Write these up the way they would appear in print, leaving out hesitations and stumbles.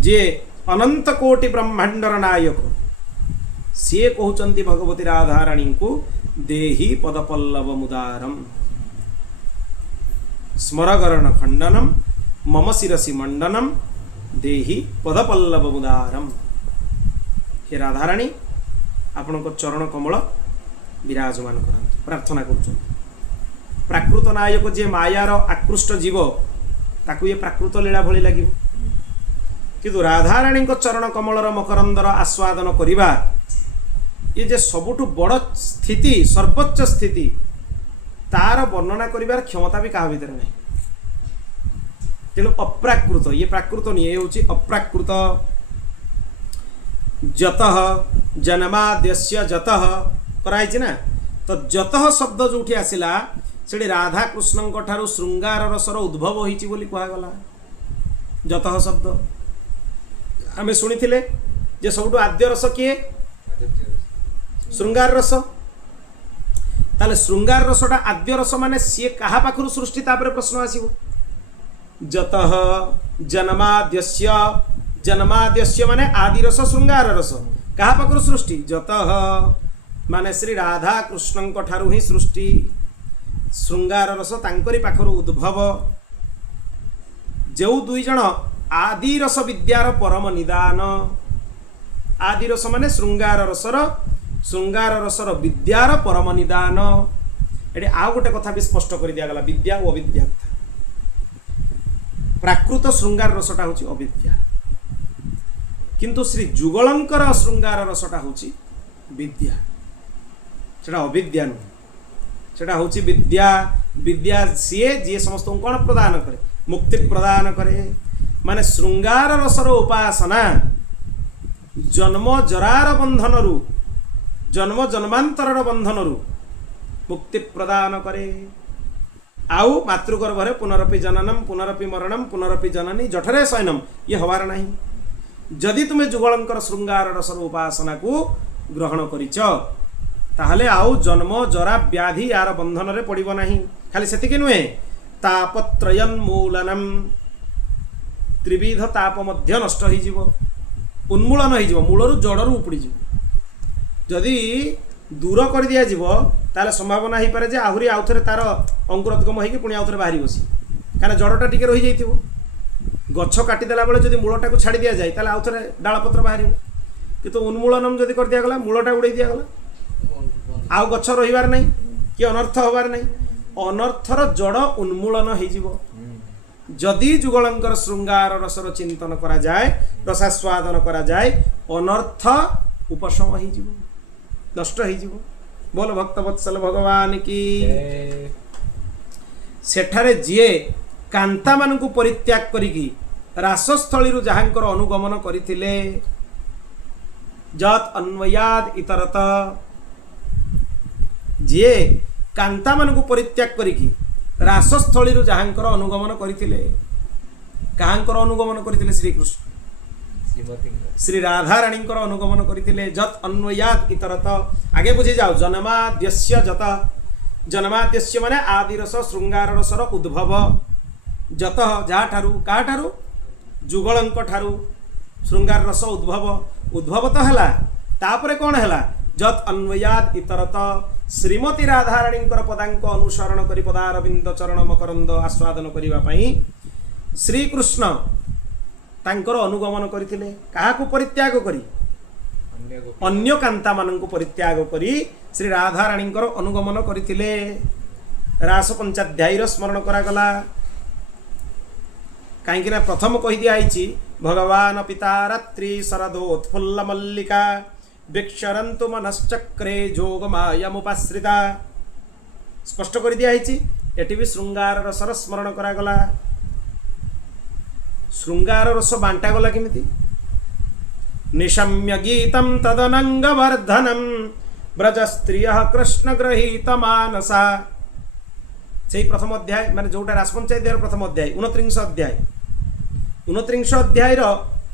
जे अनंत कोटि ब्रह्मांडर नायक सी कहते भगवती राधाराणी को देहि पदपल्लव मुदारम स्मरगरण खंडनम मम शिरसि मंडनम देहि पदपल्लव मुदारम। हे राधाराणी आपण चरण कमल विराजमान करंतु प्रार्थना कर। प्राकृत नायक जे मायार आकृष्ट जीव ताकू ये प्राकृत लीला भली लगे किंतु राधाराणी चरण कमलर मकरंदर आस्वादन करिबा ये जे सबुठु बड़ स्थिति सर्वोच्च स्थिति तार वर्णना करिबार क्षमता भी कहा भीतर नहीं। तेणु अप्राकृत ये प्राकृत नहीं ये होची अप्राकृत। जतः जन्माद्यस्य जतः कराई ना तो जतः शब्द जोठी आसिला से राधा कृष्ण ठारू श्रृंगार रसर उद्भव होईची बोली कहगला। जतः शब्द आमे शुणिथिले जे सबुठु आद्य रस किए श्रृंगार रस। ताले श्रृंगार रसटा आद्य रस माने सी कहा पाखरु सृष्टि तापरे प्रश्न आसीबो। जतः जन्माद्यस्य जन्माद्यस्य माने आदि रस श्रृंगार रस कहा पाखरु सृष्टि। जतः माने श्री राधा कृष्ण ठारू ही सृष्टि श्रृंगार रस तांकरी पाखरु उद्भव। जो दुई जन आदि रस विद्यार परम निदान आदि रस माने श्रृंगार रसर विद्यार परम निदान। ये आउ गोटे कथा भी स्पष्ट कर दिया गला विद्या और अविद्या। प्राकृत श्रृंगार रसटा होची अविद्या किंतु श्री जुगलंकर श्रृंगार रसटा होची विद्या। सेटा अविद्या नुह सेटा होची विद्या। विद्या सीए जी समस्त कौन प्रदान करे मुक्ति प्रदान करे माने श्रृंगार रसर उपासना जन्म जरार बंधनरु जन्म जन्मांतरर बंधनरु मुक्ति प्रदान करे। आउ मातृगर्भरे पुनरपि जननम पुनरपि मरणम पुनरपि जननी जठरे शयनम ये हवार नहीं। जदि तुम्हें जुगलंकर श्रृंगार रसर उपासना को ग्रहण करिच ताहले आउ जन्म जरा व्याधि यार बंधन रे पड़िबो नहीं। खाली सेतिके नुहे तापत्रयन्मूलनम त्रिविध ताप मध्य नष्ट हो जीवो उन्मूलन हो जीवो मूलरु जड़रु उपड़ी जीवो। जदि दूर कर दिया जीवो ताले संभावना ही पारे जे आहुरी आउथरे तार अंकुरोद्गम होइके पुणी आउथरे बाहरी बसी कारण जड़टा टिके रही जाइथिबो। गछ काटी देला बेले जदि मूलटा को छाड़ी दिया जाए ताले आउथरे डालपत्र बाहरिबो किंतु उन्मूलनम जदि कर दिया गला मूलटा उड़ै दिया गला आउ गछ रहिबार नहीं कि अनर्थ होबार नहीं अनर्थर जड़ उन्मूलन हो जीवो। जदि जुगलंकर श्रृंगार रसर चिंतन करा जाए रसास्वादन करा जाए अनर्थ उपशम हो जीवो नष्ट हो जीवो। बोल भक्तवत्सल भगवान की। सेठारे जीए कांता मानकु परित्याग करिकी रासस्थली जहांकर अनुगमन करिथिले जत अन्वयाद इतरत जीए कांता मानकु परित्याग करिकी रासस्थली जहांकर अनुगमन करिथिले काहांकर अनुगमन करिथिले श्रीकृष्ण श्री राधाराणी अनुगमन करते जत अन्वयाद इतरत। आगे बुझी जाओ जन्माद्यस्य जत जन्माद्यस्य माने आदि रस श्रृंगार रसर उद्भव जत जहा ठारू का ठारू जुगलंक ठारू श्रृंगार रस उद्भव उद्भव तो है तापरे कौन है जत अन्वयाद इतरत श्रीमती राधाराणी पदांक अनुसरण करी पदारविंद चरण मकरंद आस्वादन करने श्रीकृष्ण तांकर अनुगमन करथिले काहाकु परित्याग करी अन्य कांता मानंकु परित्याग करी श्री राधाराणी अनुगमन करथिले। रास पंचाध्यायीर स्मरण करागला कहीं प्रथम कही दिखाई भगवान पिता रात्रि शरदोत्फुल्ल मल्लिका भिक्षरन्तु मनश्चक्रे जोगमायमुपाश्रिता स्पष्ट कर दिखाई। एटी भी श्रृंगार रसर स्मरण करागला। श्रृंगार रस बांटा गला किमिति निशम्य गीतम तदनंग वर्धनम ब्रज स्त्रिय कृष्ण गृहीत मानसा से प्रथम अध्याय माने जोटा रासपंचायत प्रथम अध्याय 29 अध्याय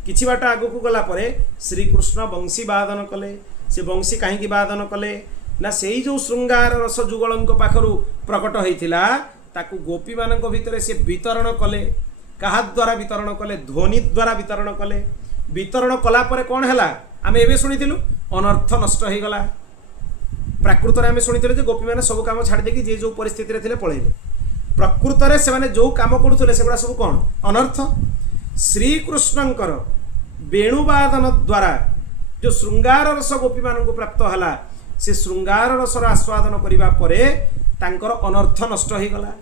किछि बाट आगु को गला परे श्रीकृष्ण वंशी वादन कले। से वंशी कहीं वादन कले ना से जो श्रृंगार रस जुगलंक पाखरु प्रकट होइथिला ताकु गोपी मानक भितरे से वितरण कले କାହା ଦ୍ୱାରା ବିତରଣ କଲେ? ଧ୍ୱନି ଦ୍ୱାରା ବିତରଣ କଲେ। ବିତରଣ କଲା ପରେ କ'ଣ ହେଲା? ଆମେ ଏବେ ଶୁଣିଥିଲୁ ଅନର୍ଥ ନଷ୍ଟ ହେଇଗଲା। ପ୍ରାକୃତରେ ଆମେ ଶୁଣିଥିଲୁ ଯେ ଗୋପୀମାନେ ସବୁ କାମ ଛାଡ଼ି ଦେଇକି ଯିଏ ଯେଉଁ ପରିସ୍ଥିତିରେ ଥିଲେ ପଳେଇଲେ। ପ୍ରକୃତରେ ସେମାନେ ଯେଉଁ କାମ କରୁଥିଲେ ସେଗୁଡ଼ା ସବୁ କ'ଣ? ଅନର୍ଥ। ଶ୍ରୀକୃଷ୍ଣଙ୍କର ବେଣୁବାଦନ ଦ୍ୱାରା ଯେଉଁ ଶୃଙ୍ଗାର ରସ ଗୋପୀମାନଙ୍କୁ ପ୍ରାପ୍ତ ହେଲା, ସେ ଶୃଙ୍ଗାର ରସର ଆସ୍ୱାଦନ କରିବା ପରେ ତାଙ୍କର ଅନର୍ଥ ନଷ୍ଟ ହେଇଗଲା।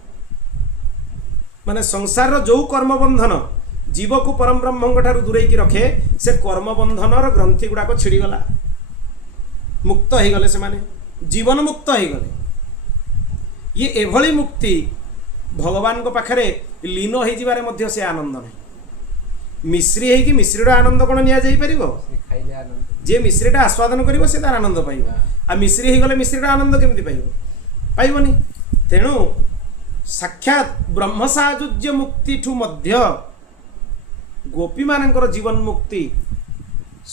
ମାନେ ସଂସାରର ଯେଉଁ କର୍ମବନ୍ଧନ ଜୀବକୁ ପରମ ବ୍ରହ୍ମଙ୍କ ଠାରୁ ଦୂରେଇକି ରଖେ, ସେ କର୍ମବନ୍ଧନର ଗ୍ରନ୍ଥି ଗୁଡ଼ାକ ଛିଡ଼ିଗଲା। ମୁକ୍ତ ହେଇଗଲେ, ସେମାନେ ଜୀବନ ମୁକ୍ତ ହେଇଗଲେ। ଇଏ ଏଭଳି ମୁକ୍ତି ଭଗବାନଙ୍କ ପାଖରେ ଲୀନ ହେଇଯିବାରେ ମଧ୍ୟ ସେ ଆନନ୍ଦ ନାହିଁ। ମିଶ୍ରି ହେଇକି ମିଶ୍ରିର ଆନନ୍ଦ କ'ଣ ନିଆଯାଇପାରିବ? ଯିଏ ମିଶ୍ରିଟା ଆସ୍ୱାଦନ କରିବ ସେ ତାର ଆନନ୍ଦ ପାଇବ। ଆଉ ମିଶ୍ରି ହେଇଗଲେ ମିଶ୍ରିର ଆନନ୍ଦ କେମିତି ପାଇବ? ପାଇବନି। ତେଣୁ ସାକ୍ଷାତ ବ୍ରହ୍ମ ସାଯୁଜ୍ୟ ମୁକ୍ତିଠୁ ମଧ୍ୟ ଗୋପୀମାନଙ୍କର ଜୀବନ ମୁକ୍ତି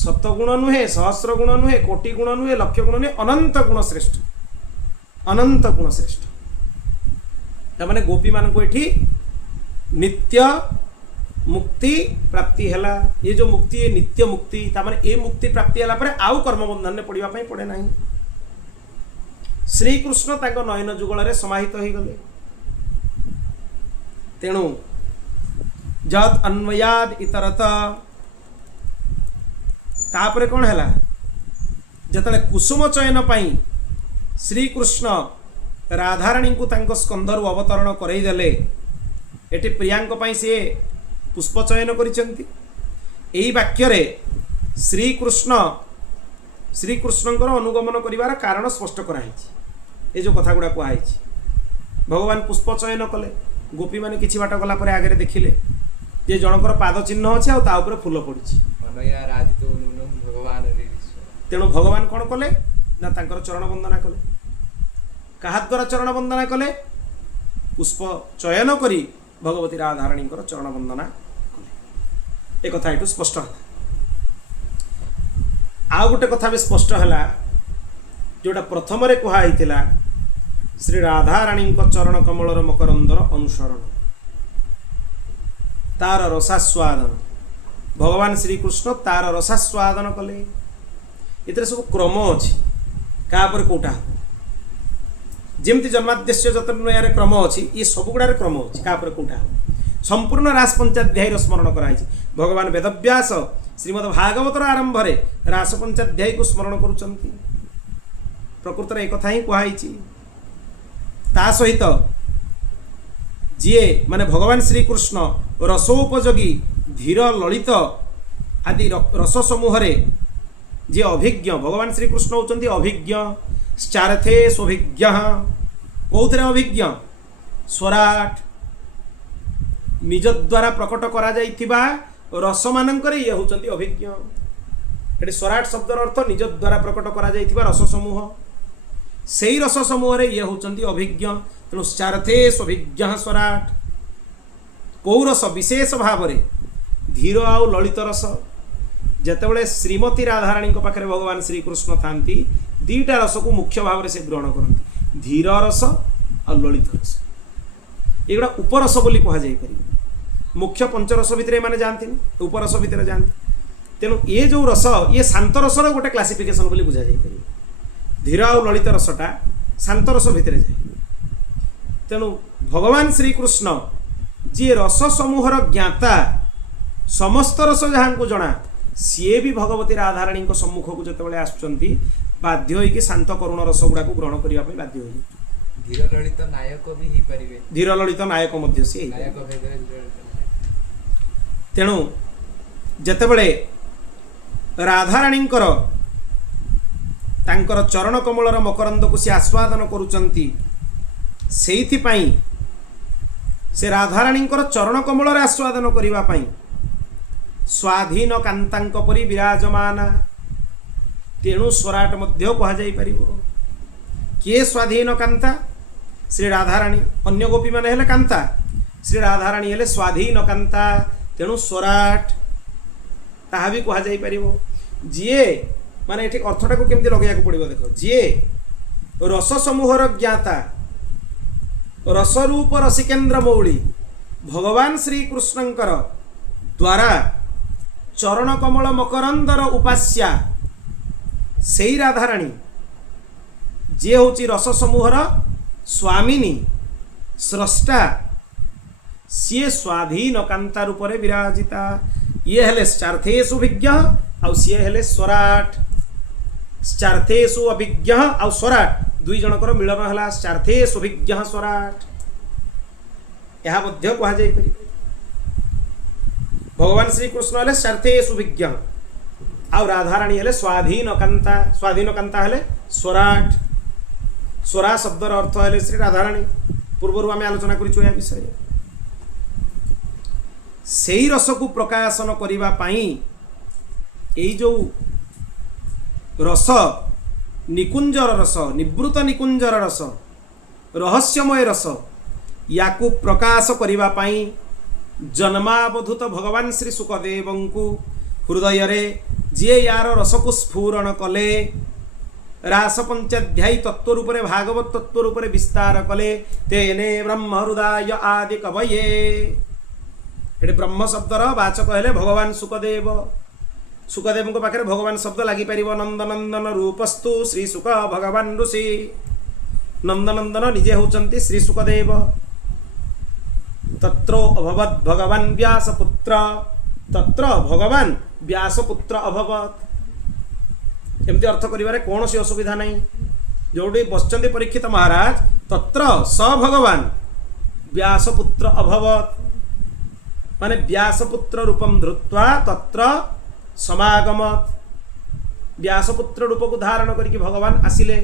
ଶତଗୁଣ ନୁହେଁ, ସହସ୍ର ଗୁଣ ନୁହେଁ, କୋଟି ଗୁଣ ନୁହେଁ, ଲକ୍ଷ ଗୁଣ ନୁହେଁ, ଅନନ୍ତ ଗୁଣ ଶ୍ରେଷ୍ଠ। ଅନନ୍ତ ଗୁଣ ଶ୍ରେଷ୍ଠ। ତାମାନେ ଗୋପୀମାନଙ୍କୁ ଏଠି ନିତ୍ୟ ମୁକ୍ତି ପ୍ରାପ୍ତି ହେଲା। ଏ ଯେଉଁ ମୁକ୍ତି, ଏ ନିତ୍ୟ ମୁକ୍ତି। ତାମାନେ ଏ ମୁକ୍ତି ପ୍ରାପ୍ତି ହେଲା ପରେ ଆଉ କର୍ମବନ୍ଧନରେ ପଡ଼ିବା ପାଇଁ ପଡ଼େ ନାହିଁ। ଶ୍ରୀକୃଷ୍ଣ ତାଙ୍କ ନୟନ ଯୁଗଳରେ ସମାହିତ ହୋଇଗଲେ। ତେଣୁ ଯତ୍ ଅନ୍ୱୟାଦ୍ ଇତରତ। ତାପରେ କ'ଣ ହେଲା? ଯେତେବେଳେ କୁସୁମ ଚୟନ ପାଇଁ ଶ୍ରୀକୃଷ୍ଣ ରାଧାରାଣୀଙ୍କୁ ତାଙ୍କ ସ୍କନ୍ଧରୁ ଅବତରଣ କରେଇଦେଲେ, ଏଠି ପ୍ରିୟାଙ୍କ ପାଇଁ ସିଏ ପୁଷ୍ପ ଚୟନ କରିଛନ୍ତି। ଏହି ବାକ୍ୟରେ ଶ୍ରୀକୃଷ୍ଣଙ୍କର ଅନୁଗମନ କରିବାର କାରଣ ସ୍ପଷ୍ଟ କରାହେଇଛି। ଏ ଯେଉଁ କଥା ଗୁଡ଼ା କୁହାହେଇଛି, ଭଗବାନ ପୁଷ୍ପ ଚୟନ କଲେ। ଗୋପୀମାନେ କିଛି ବାଟ ଗଲା ପରେ ଆଗରେ ଦେଖିଲେ ଯେ ଜଣଙ୍କର ପାଦ ଚିହ୍ନ ଅଛି ଆଉ ତା ଉପରେ ଫୁଲ ପଡ଼ିଛି। ତେଣୁ ଭଗବାନ କ'ଣ କଲେ ନା ତାଙ୍କର ଚରଣ ବନ୍ଦନା କଲେ। କାହା ଦ୍ୱାରା ଚରଣ ବନ୍ଦନା କଲେ? ପୁଷ୍ପ ଚୟନ କରି ଭଗବତୀ ରାଧାରାଣୀଙ୍କର ଚରଣ ବନ୍ଦନା କଲେ। ଏ କଥା ଏଠୁ ସ୍ପଷ୍ଟ ହେଲା। ଆଉ ଗୋଟେ କଥା ବି ସ୍ପଷ୍ଟ ହେଲା, ଯେଉଁଟା ପ୍ରଥମରେ କୁହାହେଇଥିଲା, ଶ୍ରୀ ରାଧାରାଣୀଙ୍କ ଚରଣ କମଳର ମକରନ୍ଦର ଅନୁସରଣ, ତାର ରସାସ୍ୱାଦନ। ଭଗବାନ ଶ୍ରୀକୃଷ୍ଣ ତାର ରସାସ୍ୱାଦନ କଲେ। ଏଥିରେ ସବୁ କ୍ରମ ଅଛି, କାହା ପରେ କେଉଁଟା ହେବ। ଯେମିତି ଜନ୍ମାଦ୍ୟସ୍ୟ ଯତନ୍ୱୟାରେ କ୍ରମ ଅଛି, ଇଏ ସବୁଗୁଡ଼ାରେ କ୍ରମ ଅଛି, କାହା ପରେ କେଉଁଟା ହେବ। ସମ୍ପୂର୍ଣ୍ଣ ରାସ ପଞ୍ଚାଧ୍ୟାୟୀର ସ୍ମରଣ କରାଯାଇଛି। ଭଗବାନ ବେଦବ୍ୟାସ ଶ୍ରୀମଦ୍ ଭାଗବତର ଆରମ୍ଭରେ ରାସ ପଞ୍ଚାଧ୍ୟାୟୀକୁ ସ୍ମରଣ କରୁଛନ୍ତି। ପ୍ରକୃତରେ ଏକଥା ହିଁ କୁହାହେଇଛି। ତା ସହିତ ଯିଏ ମାନେ ଭଗବାନ ଶ୍ରୀକୃଷ୍ଣ ରସୋପଯୋଗୀ ଧୀର ଲଳିତ ଆଦି ରସ ସମୂହରେ ଯିଏ ଅଭିଜ୍ଞ, ଭଗବାନ ଶ୍ରୀକୃଷ୍ଣ ହେଉଛନ୍ତି ଅଭିଜ୍ଞ। ଚାରଥେ ସ୍ୱଭିଜ୍ଞ। କେଉଁଥିରେ ଅଭିଜ୍ଞ? ସ୍ୱରାଟ, ନିଜ ଦ୍ୱାରା ପ୍ରକଟ କରାଯାଇଥିବା ରସମାନଙ୍କରେ ଇଏ ହେଉଛନ୍ତି ଅଭିଜ୍ଞ। ଏଠି ସ୍ୱରାଟ ଶବ୍ଦର ଅର୍ଥ ନିଜ ଦ୍ୱାରା ପ୍ରକଟ କରାଯାଇଥିବା ରସ ସମୂହ। ସେଇ ରସ ସମୂହରେ ଇଏ ହେଉଛନ୍ତି ଅଭିଜ୍ଞ। ତେଣୁ ଚାରଥେ ସ୍ୱଭିଜ୍ଞ ସ୍ୱରାଟ। କେଉଁ ରସ? ବିଶେଷ ଭାବରେ ଧୀର ଆଉ ଲଳିତ ରସ। ଯେତେବେଳେ ଶ୍ରୀମତୀ ରାଧାରାଣୀଙ୍କ ପାଖରେ ଭଗବାନ ଶ୍ରୀକୃଷ୍ଣ ଥାନ୍ତି, ଦୁଇଟା ରସକୁ ମୁଖ୍ୟ ଭାବରେ ସେ ଗ୍ରହଣ କରନ୍ତି, ଧୀର ରସ ଆଉ ଲଳିତ ରସ। ଏଗୁଡ଼ା ଉପରସ ବୋଲି କୁହାଯାଇପାରିବ। ମୁଖ୍ୟ ପଞ୍ଚରସ ଭିତରେ ଏମାନେ ଯାଆନ୍ତିନି, ଉପରସ ଭିତରେ ଯାଆନ୍ତି। ତେଣୁ ଏ ଯେଉଁ ରସ, ଇଏ ଶାନ୍ତ ରସର ଗୋଟେ କ୍ଲାସିଫିକେସନ୍ ବୋଲି ବୁଝାଯାଇପାରିବ। ଧୀର ଆଉ ଲଳିତ ରସଟା ଶାନ୍ତ ରସ ଭିତରେ ଯାଏ। ତେଣୁ ଭଗବାନ ଶ୍ରୀକୃଷ୍ଣ ଯିଏ ରସ ସମୂହର ଜ୍ଞାତା, ସମସ୍ତ ରସ ଯାହାଙ୍କୁ ଜଣା, ସିଏ ବି ଭଗବତୀ ରାଧାରାଣୀଙ୍କ ସମ୍ମୁଖକୁ ଯେତେବେଳେ ଆସୁଛନ୍ତି, ବାଧ୍ୟ ହୋଇକି ଶାନ୍ତ କରୁଣ ରସ ଗୁଡ଼ାକୁ ଗ୍ରହଣ କରିବା ପାଇଁ ବାଧ୍ୟ ହୋଇଯାଉଛି। ଧୀର ଲଳିତ ନାୟକ ବି ହେଇପାରିବେ। ଧୀର ଲଳିତ ନାୟକ ମଧ୍ୟ ସିଏ ହେଇପାରିବେ। ତେଣୁ ଯେତେବେଳେ ରାଧାରାଣୀଙ୍କର ତାଙ୍କର ଚରଣ କମଳର ମକରନ୍ଦକୁ ସେ ଆସ୍ୱାଦନ କରୁଛନ୍ତି, ସେଇଥିପାଇଁ ସେ ରାଧାରାଣୀଙ୍କର ଚରଣ କମଳରେ ଆସ୍ୱାଦନ କରିବା ପାଇଁ ସ୍ୱାଧୀନ କାନ୍ତାଙ୍କ ପରି ବିରାଜମାନା। ତେଣୁ ସ୍ୱରାଟ ମଧ୍ୟ କୁହାଯାଇପାରିବ। କିଏ ସ୍ୱାଧୀନ କାନ୍ତା? ଶ୍ରୀ ରାଧାରାଣୀ। ଅନ୍ୟ ଗୋପୀମାନେ ହେଲେ କାନ୍ତା, ଶ୍ରୀ ରାଧାରାଣୀ ହେଲେ ସ୍ୱାଧୀନ କାନ୍ତା। ତେଣୁ ସ୍ୱରାଟ ତାହା ବି କୁହାଯାଇପାରିବ। ଯିଏ ମାନେ ଏଠି ଅର୍ଥଟାକୁ କେମିତି ଲଗେଇବାକୁ ପଡ଼ିବ ଦେଖ। ଯିଏ ରସ ସମୂହର ଜ୍ଞାତା, ରସରୂପ ରସିକେନ୍ଦ୍ର ମୌଳି, भगवान श्री कृष्णंकर द्वारा चरण कमल मकरंदर उपास्या सेई राधाराणी जे होची रस समूहर स्वामिनी स्रष्टा सी स्वाधीन कांता रूप में विराजिता ये हेले चार्थेषु विज्ञ आउ सी हेले स्वराट चार्थेषु अभिज्ञ आउ स्वराट दुई जनकर मिलन है चार्थेषु विज्ञ स्वराट यह मध्य कह जाई पारि भगवान श्री कृष्ण हेले चार्थेषु विज्ञ आउ राधाराणी हेले स्वाधीन कांता हेले स्वराट स्वरा शब्दर अर्थ हेले श्री राधाराणी पूर्वर आम आलोचना करिछु या विषय सेई रस को प्रकाशन करिबा पाई एई जो रस निकुंजर रस निवृत निकुंजर रस रहस्यमय रस याकू प्रकाश करिबा पाई जन्मावधूत भगवान श्री सुखदेवंकु हृदय रे जे यार रस को स्फुरण कले रास पंचाध्यायी तत्व रूप में भागवत तत्व रूप में विस्तार कले तेने ब्रह्म हृदय आदि कवये ये ब्रह्म शब्दर वाचक हेले भगवान सुखदेव सुखदेव पाखे भगवान शब्द लगी पार नंदनंदन रूपस्तु श्री सुख भगवान ऋषि नंदनंदन निजे होचंती श्री सुखदेव तत्र अभवत भगवान व्यासपुत्र तत्र भगवान व्यासपुत्र अभवत एमती अर्थ करिबारे कौन सी असुविधा नहीं जोड़ी बसचंदी परीक्षित महाराज तत्र स भगवान व्यासपुत्र अभवत माने व्यासपुत्र रूपम धृत्वा तत्र समागमत व्यासपुत्र रूप को धारण करके भगवान आसिले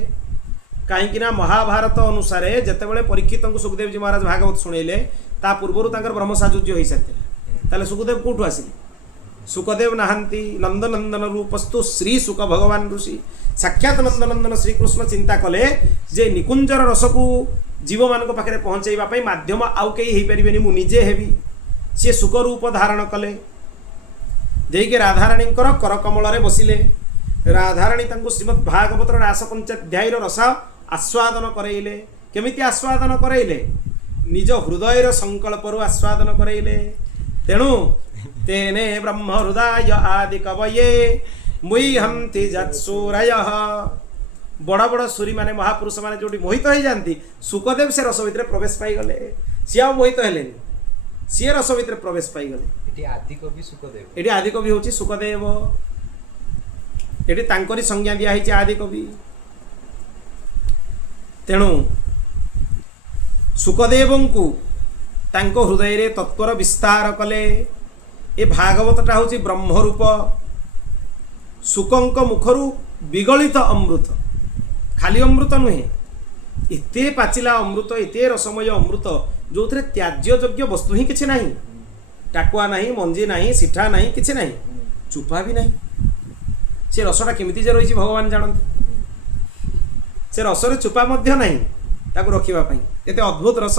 कहीं महाभारत अनुसार जितेबाला परीक्षित को सुखदेव जी महाराज भागवत शुणेले ता पूर्वर तांकर ब्रह्म साजुज्य हो सारी ताले सुखदेव कौटू आसिले सुखदेव नहांती नंदनंदन रूपस्तु श्री सुख भगवान ऋषि साक्षात नंदनंदन श्रीकृष्ण चिंता कले जे निकुंजर रस को जीव मान पाखे पहुँचाइवाई मध्यम आउ कई हो पारे मु निजे हेबी सी सुख रूप धारण कले देके राधाराणी कर कमल बसिले राधाराणी श्रीमद् भागवत रास पंचाध्याय रस आस्वादन करइले केमिति आस्वादन करइले निज हृदय संकल्प आस्वादन करइले तेणु तेने ब्रह्म हृदय आदि कवये मुह्यन्ति जत्सूरय बड़ बड़ सूरी माने महापुरुष माने जोटी मोहित हो जाती सुखदेव से रस भितर प्रवेश पाईगले सी आ मोहित हेले सी रस भितर प्रवेश पाईगले आदिकवि सुखदेव एटी आदिकवि होची सुखदेव एटी तांकरी संज्ञा दिया है आदिकवि तेणु सुखदेवंकु तांको हृदय रे तत्वर विस्तार कले ए भागवतटा हूँ ब्रह्मरूप सुकंक मुखरू विगलित अमृत खाली अमृत नुहे एते पाचिला अमृत एते रसमय अमृत जो थे त्याज्य योग्य वस्तु ही किसी ना टाकुआ नहीं मंजी नहीं सिठा नहीं किसी ना चुपा भी नहीं से रसटा केमिति जे रही भगवान जानते से रसर चुपा मध्य नहीं ताकू रखापी एते अद्भुत रस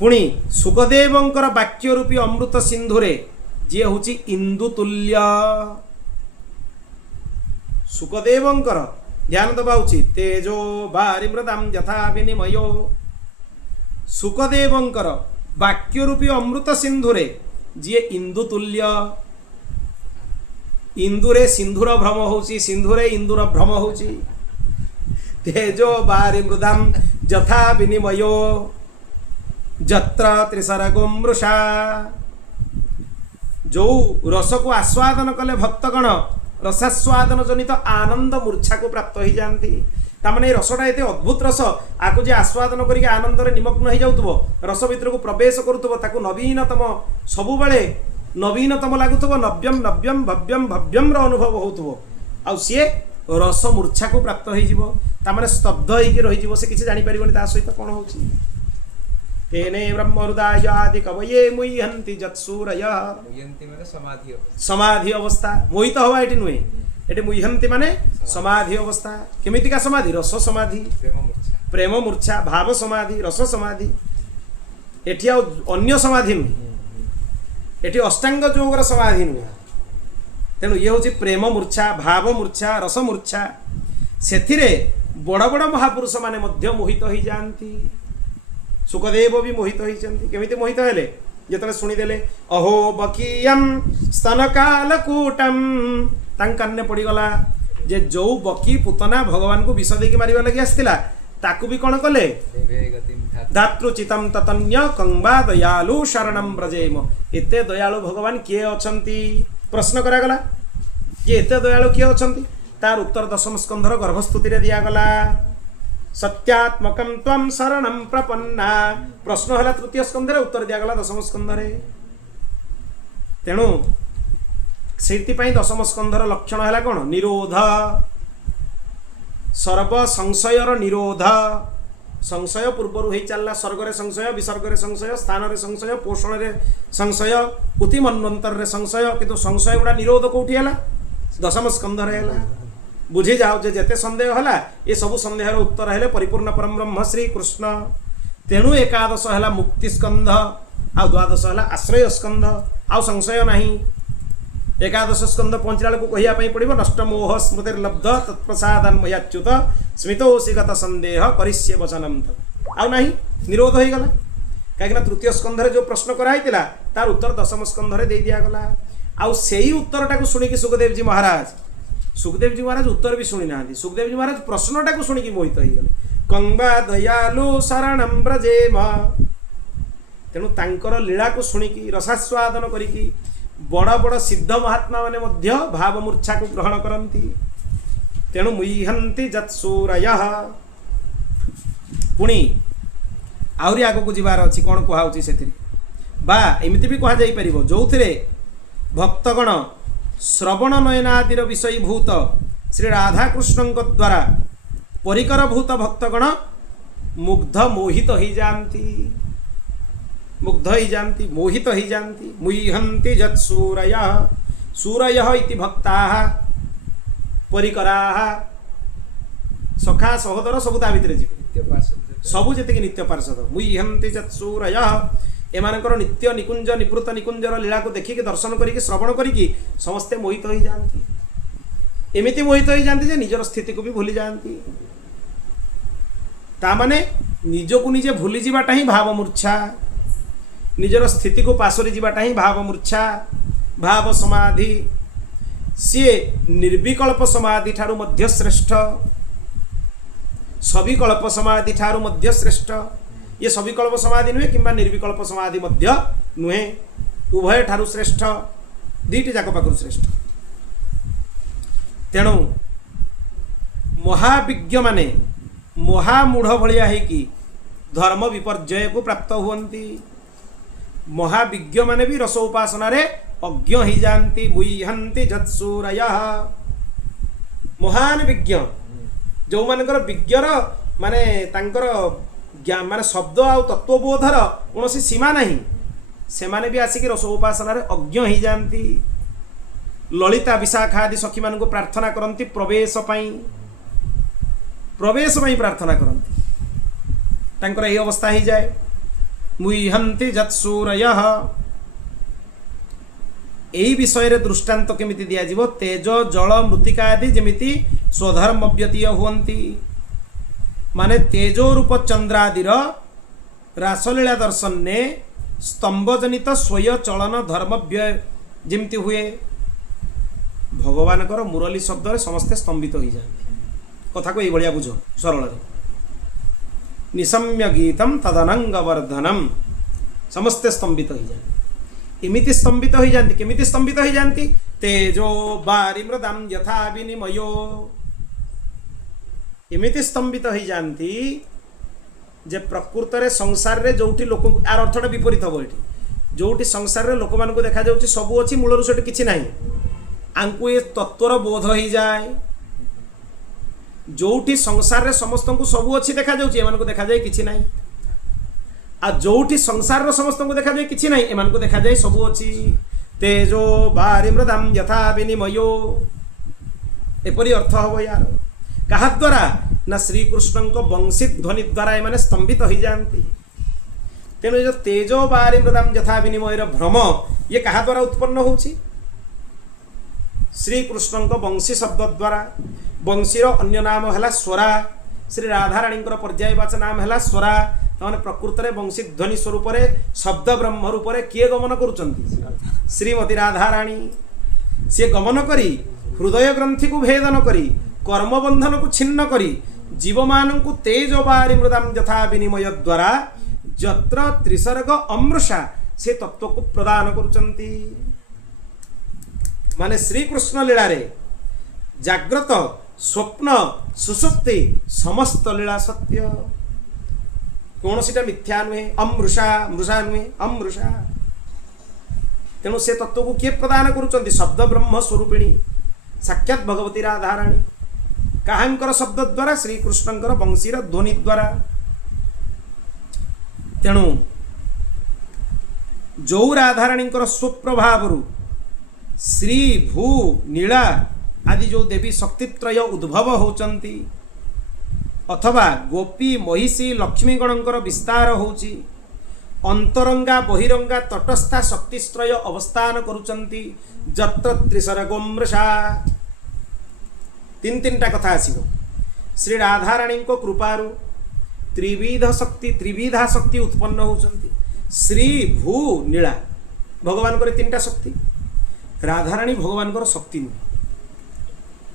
पुणी सुखदेवंकर वाक्य रूपी अमृत सिंधुरे जी हूँ इंदुतुल्य सुखदेवंकर ध्यान दबा उचित तेजो बारिमृदम यथा विनिमयो सुखदेवंकर वाक्य रूपी अमृत सिंधुरे जी इंदुतुल्य इंदुरे सिंधुर भ्रम होची सिंधुरे इंदुर भ्रम होची तेजो बारिमृदम यथा विनिमयो जत्र त्रिसरगो मृषा जो रस को आस्वादन कले भक्तगण रसास्वादन जनित आनंद मूर्छा को प्राप्त हो जाती तामाने रसटा एते अद्भुत रस आको जे आस्वादन करके आनंद रे निमग्न हो जाउतबो रस भितर को प्रवेश करूतबो ताको नवीनतम सबु बेले नवीनतम लागुतबो नव्यम नव्यम भव्यम भव्यम रो अनुभव होउतबो आ सी रस मूर्छा को प्राप्त हो जिवो तामाने स्तब्ध होइके रहि जिवो से किछि जानि परिबोनी ता सहित कोन होउछि तेने ब्रह्म हृदय आदि कवये मुह्यन्ति जत्सूरय मुह्यन्ति माने समाधि समाधि अवस्था मोहित हवा एटी नुहे एटी मुह्यन्ति माने समाधि अवस्था केमितिका समाधि रस समाधि प्रेम मूर्छा भाव समाधि रस समाधि एटी अन्य समाधि नुहे एटी अष्टांग योगर समाधि नुहे तेणु ये हूँ प्रेम मूर्छा भाव मूर्छा रस मूर्छा से बड़ बड़ महापुरुष माने मध्य मोहित हो जाती सुखदेव भी मोहित होइछन्ति केमिति मोहित हेले जेतले सुनिदेले अहो बकीयम स्तनकालकूटम तांक कान्ने पड़ीगला जे जो बकी पुतना भगवान को विष देकी मारिबा लगी आस्तिला ताकू भी कौन कले देवे गतिम धातु धातृचितम ततन्य कंबा दयालु शरणम ब्रजेम एते दयालु भगवान किए अछंती प्रश्न करागला जे एते दयालु किए अछंती तार उत्तर दशम स्कंधर गर्भस्तुति रे दिया गला सत्यात्मकम त्वम शरणम प्रपन्ना प्रश्न हला तृतीय स्कंध रे उत्तर दिया गला दशम स्कंध रे तेणु सेति पई दशम स्कंधर लक्षण हला कोन निरोध सर्व संशयर निरोध संशय पूर्वर हो चलला स्वर्ग रे संशय विसर्ग रे संशय स्थान रे संशय पोषण रे संशय उति मन्वंतर रे संशय किंतु संशय गुड़ा निरोध कोठी हला दशम स्कंध रे हला बुझी जाओ जे जेते संदेह हला ये सब संदेह रो उत्तर हेले परिपूर्ण परम ब्रह्म श्री कृष्ण तेणु एकादश हला मुक्ति स्कंध आ द्वादश हला आश्रय स्कंध आ संशय नहीं एकादश स्कंध पहुंचला को कहिया पई पड़िबो नष्ट मोह स्मृतिर्लब्ध तत्प्रसादन मयाच्युत स्मितोसिगत संदेह करिष्ये वचनम आ नहीं निरोध हो गला कहीं तृतीय स्कंध रे जो प्रश्न कराइतिला तार उत्तर दशम स्कंध रे दे दिया गला आ सेही उत्तरटा को सुनिकी सुखदेव जी महाराज उत्तर भी शुणी ना सुखदेव जी महाराज प्रश्नटा को सुनिकी मोहित हो गले कंबा दयालु शरणम ब्रजेम तेणु तांकर लीला को सुनिकी रसास्वादन करिकी बड़ बड़ सिद्ध महात्मा माने मध्य भाव मूर्छा को ग्रहण करती तेणु मुह्यंती जत्सूरय पुणी आहरी आगक जीवार अच्छी कौन कहुच्ची से बा एमती भी कह जापर जो थे भक्तगण श्रवण नयनादि विषयीभूत श्री राधाकृष्ण द्वारा परिकरभूत भक्तगण मुग्ध मोहित हो जाती मुग्ध ही जानती मोहित ही जानती मुह्यंती जत्सूरय सूरय इति भक्ताः परिकराः सखा सहोदर सब ता भितर जीव नित्य पार्षद सबु जेतिक नित्य पार्षद मुह्यंती जत्सूरय एमानकर नित्य निकुंज निवृत्त निकुंजर लीला को देखिक दर्शन करिक श्रवण करिक समस्ते मोहित हो जाती एमिति मोहित हो जाती जे निजर स्थिति को भी भूली जाती तामाने निजको निजे भूली जीवाटा ही भाव मूर्छा निजर स्थिति को पासरी जीवाटा ही भाव मूर्छा भाव समाधि सी निर्विकल्प समाधि ठारू मध्य श्रेष्ठ सविकल्प समाधि ठारू मध्य श्रेष्ठ ये सविकल्प समाधि नुहे कि निर्विकल्प समाधि मध्य नुहे उभय ठारू श्रेष्ठ दीटी जाक पाखु श्रेष्ठ तेणु महाविज्ञ माने महामूढ़ भलिया कि धर्म विपर्जय को प्राप्त हुअन्ति महाविज्ञ माने भी रस उपासना रे अज्ञ ही जानती मुह्यंती जत्सूरय महान विज्ञ जो मानकर विज्ञर माने तांकर ज्ञान माने शब्द आ तत्वबोधर कौन सीमा नहीं से माने भी आसिक रस उपासना रे अज्ञ ही जानती ललिता विशाखा आदि सखी मान को प्रार्थना करती प्रवेश पई प्रार्थना करती तांकर यही अवस्था ही जाए मुह्यंती जत्सूरय यही विषय रे दृष्टांत केमिति दिया जीवो तेज जल मृत्तिका आदि जेमिति स्वधर्म व्यतीय हुअन्ति माने तेजो रूप चंद्रादिर रासलीला दर्शन ने स्तंभजनित स्वय चलन धर्म व्यय जेमिति हुए भगवान मुरली शब्द रे समस्ते स्तंभित हो जाते कथा को ये भाया बुझ सरल निशम्य गीतम तदनंग वर्धनम समस्ते स्तंभित हो जाते इमिति स्तंभित हो जाती केमिति स्तंभित हो जाती तेजो बारिमृदम यथा विनिमयो इमिति स्तंभित हो जाती जे प्रकृत रे संसार रे जोठी लोक आर अर्थटा विपरीत हम ये जोठी संसार रे लोक मानक देखा जाउची सबु अछि मूलरु सेठी किछि नाही आंकु ये तत्वर बोध हो जाए जोठी संसार रे समस्त को सबु अच्छी देखा जाउची एमान को देखा जाए किछि नाही आ जोठी संसार रे समस्त को देखा जाए किछि नाही एमान को देखा जाए सबु अच्छी तेजो बारिमृदम यथा विनिमयो एपरि अर्थ हबो यार कहा द्वारा ना श्रीकृष्ण को वंशी ध्वनि द्वारा एमाने स्तंभित हो जाती तेणु जो तेजो बारिमृदम यथा विनिमयर भ्रम ये कहा द्वारा उत्पन्न होछि श्रीकृष्ण को वंशी शब्द द्वारा वंशीर अन्य नाम है स्वरा श्री राधाराणी पर्यायवाच नाम है स्वरा ताने प्रकृत में वंशी ध्वनि स्वरूप शब्द ब्रह्म रूप किए गमन करुचंती श्रीमती राधाराणी सी गमन करी हृदय ग्रंथि को भेदन करी कर्मबंधन को छिन्न करी जीव मान को तेज बारी मृदाम यथा विनिमय द्वारा जत्र त्रिसर्ग अमृषा से तत्व को प्रदान करुचंती माने श्री कृष्ण लीला रे जाग्रत स्वप्न सुसुप्ति समस्त लीला सत्य कौन सीटा मिथ्या नुहे अमृषा मृषा नुहे अमृषा तेणु से तत्व को किए प्रदान करुचंती शब्द ब्रह्म स्वरूपिणी साक्षात भगवती राधाराणी काहांकर शब्द द्वारा श्री कृष्णंकर वंशीर ध्वनि द्वारा तेणु जो राधाराणींकर स्वप्रभाव श्री भू नीला आदि जो देवी शक्तित्रय उद्भव होचंती अथवा गोपी महिषी लक्ष्मी गणंकर विस्तार होची अंतरंगा बहिरंगा तटस्था शक्तित्रय अवस्थान करुचंती जत्र त्रिसर्गोमृषा तीन तीन टा कथा आसीबो श्री राधाराणी को कृपारु त्रिविधा शक्ति उत्पन्न होचंती श्री भू नीला भगवान को तीन टा शक्ति राधाराणी भगवान को शक्ति नुहे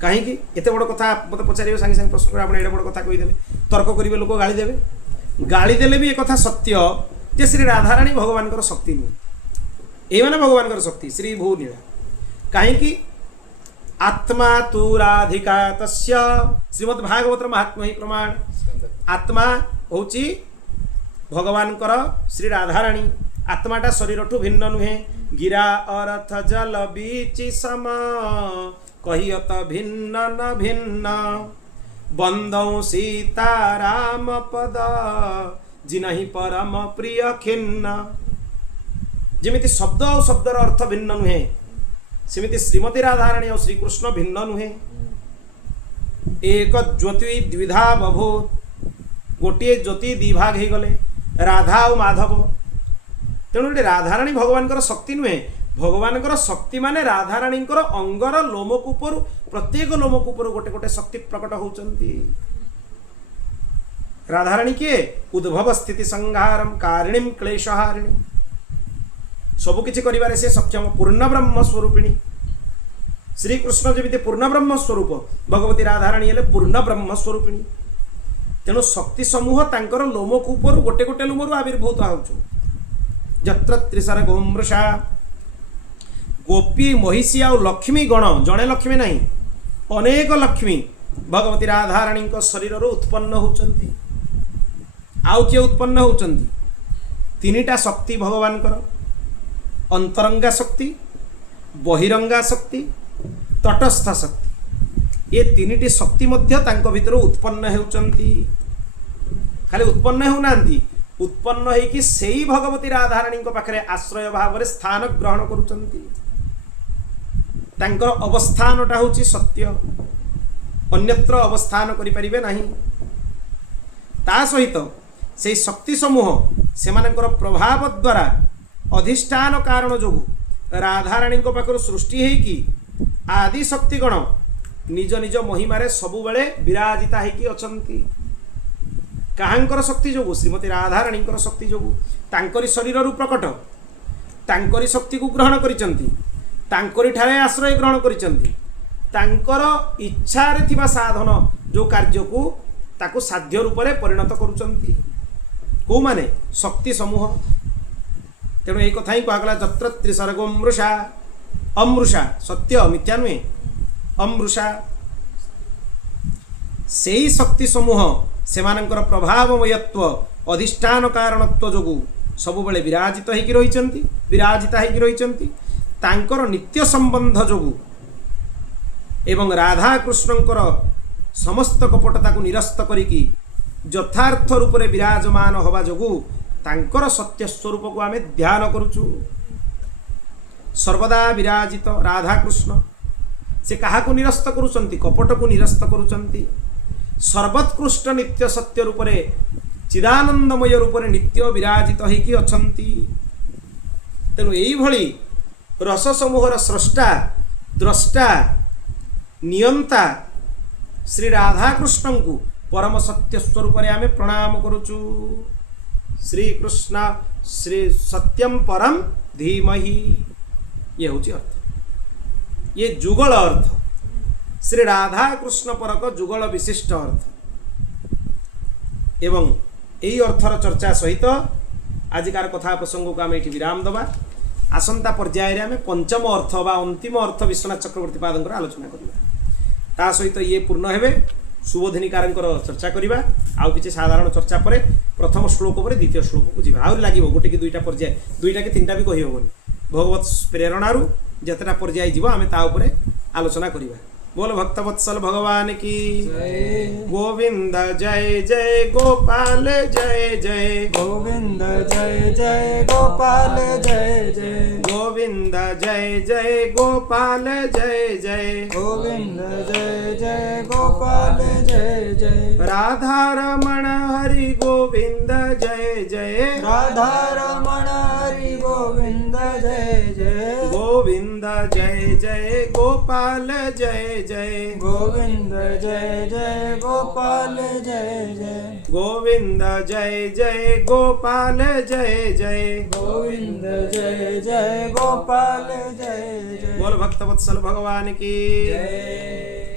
कहीं एत बड़ कथा मत पचारे सागे सागे प्रश्न कर एडे बड़ कथा कहीदे तर्क करेंगे लोक गाली देले भी एक कथा सत्य जे श्री राधाराणी भगवान को शक्ति नुहे ये भगवान को शक्ति श्री भू नीला कहीं आत्मा तू राधिका तस्य श्रीमद् भागवत महात्मा ही प्रमाण आत्मा होची भगवान कर श्री राधाराणी आत्माटा शरीर ठू भिन्न नुहे गिरा अर्थ जल बीची सम कहियत भिन्न न भिन्न बंदौ सीता राम पद जिनहि परम प्रिय खिन्न जेमिति शब्द और शब्दर अर्थ भिन्न नुहे सेमिति श्रीमती राधाराणी और श्रीकृष्ण भिन्न नुहे एक ज्योति द्विधा बभूत गोटे ज्योति दिभाग हो गले राधा और माधव तेणु राधाराणी भगवान शक्ति नुहे भगवान शक्ति माने राधाराणी अंगर लोमकूपर प्रत्येक लोमकूपर गोटे गोटे शक्ति प्रकट होचंती राधाराणी किए उद्भव स्थिति संहारम कारिणीम क्लेशहारिणी सबुकिछि करिबारे से सक्षम पूर्ण ब्रह्म स्वरूपिणी श्रीकृष्ण जमी पूर्ण ब्रह्म स्वरूप भगवती राधाराणी हेले पूर्ण ब्रह्म स्वरूपिणी तेणु शक्ति समूह तांकर लोमकूपर गोटे गोटे लोमरु आविर्भूत होउछु जत्र त्रिसर्गोमृषा गोपी महिषी आ लक्ष्मी गण जड़े लक्ष्मी नहीं अनेक लक्ष्मी भगवती राधाराणी शरीर उत्पन्न होचंती आउ किए उत्पन्न होचंती तीनिटा शक्ति भगवान अंतरंगा शक्ति बहिरंगा शक्ति तटस्थ शक्ति ये तीनिटी शक्ति मध्य तांको भितर उत्पन्न होचंती खाली उत्पन्न होनांती उत्पन्न होइकि सेई भगवती राधाराणी पाखरे आश्रय भाव में स्थान ग्रहण करुचंती तांकर अवस्थानटा होची सत्य अन्यत्र अवस्थान करि परिबे नाही ता सहित से शक्ति समूह सेमानकर प्रभाव द्वारा अधिष्ठान कारण जोगु राधाराणी पाखर सृष्टि हेकि आदि शक्तिगण निज निज महिमारे सबुबेले विराजिता हेकि अछंती काहांकर शक्ति जोगु श्रीमती राधाराणी शक्ति जोगु तांकरी शरीर प्रकट तांकरी शक्ति को ग्रहण करिसंती तांकरी ठारे आश्रय ग्रहण करिसंती तांकर इच्छा रे थिबा साधन जो कार्य को ताको साध्य रूप में परिणत करुचंती को माने शक्ति समूह तेणु यही कथा ही कहला जत्र त्रिसर्गोमृषा अमृषा सत्य मिथ्या नुहे अमृषा से ही शक्ति समूह सेमानंकर प्रभावमयत्व अधिष्ठान कारणत्व जोगु सबुबेले विराजित होइकि रहिचंती विराजिता होइकि रहिचंती तांकर नित्य संबंध जोगु एवं राधा कृष्णंकर समस्त कपटता को निरस्त करिकी यथार्थ रूप में विराजमान होवा जोगु तांकर सत्य स्वरूप को आमे ध्यान करुचु सर्वदा विराजित राधा कृष्ण से कहा को निरस्त करुचंती कपट को निरस्त करुचंती सर्वोत्कृष्ट नित्य सत्य रूप में चिदानंदमय रूप में नित्य विराजित होइकि अछंती तेणु यही भली रस समूहर स्रष्टा द्रष्टा नियंता श्री राधा कृष्ण को परम सत्य स्वरूप में आमे प्रणाम करुचु श्रीकृष्ण श्री सत्यम परम धीमहि ये हूँ अर्थ। ये जुगल अर्थ श्री राधा कृष्ण परक जुगल विशिष्ट अर्थ एवं यही अर्थर चर्चा सहित आजिकार कथा प्रसंग को आम ये विराम दबा। आसंता पर्याय आम पंचम अर्थ बा अंतिम अर्थ विश्वनाथ चक्रवर्ती पादंकर आलोचना करवा। ता सहित ये पूर्ण हेबे सुबोधिनीकारंकर चर्चा करवा। आउ किछि साधारण चर्चा पर प्रथम श्लोक पर द्वितीय श्लोक को जीवा। आउर लागिवो गोटे कि दुईटा पर्याय दुईटा कि तीनटा भी कहि होबनी। भगवत प्रेरणारु जतटा पर्याय जीव आमे ता उपरे आलोचना करवा। बोल भक्तवत्सल भगवान की गोविंद जय जय गोपाल जय जय गोविंद जय जय गोपाल जय जय गोविंद जय जय गोपाल जय जय गोविंद जय जय गोपाल जय जय राधा रमण हरि गोविंद जय जय राधा रमण हरि गोविंद जय जय गोविंद जय जय गोपाल जय जय गोविंद जय जय गोपाल जय जय गोविंद जय जय गोपाल जय जय गोविंद जय जय गोपाल जय जय बोल भक्तवत्सल भगवान की जय।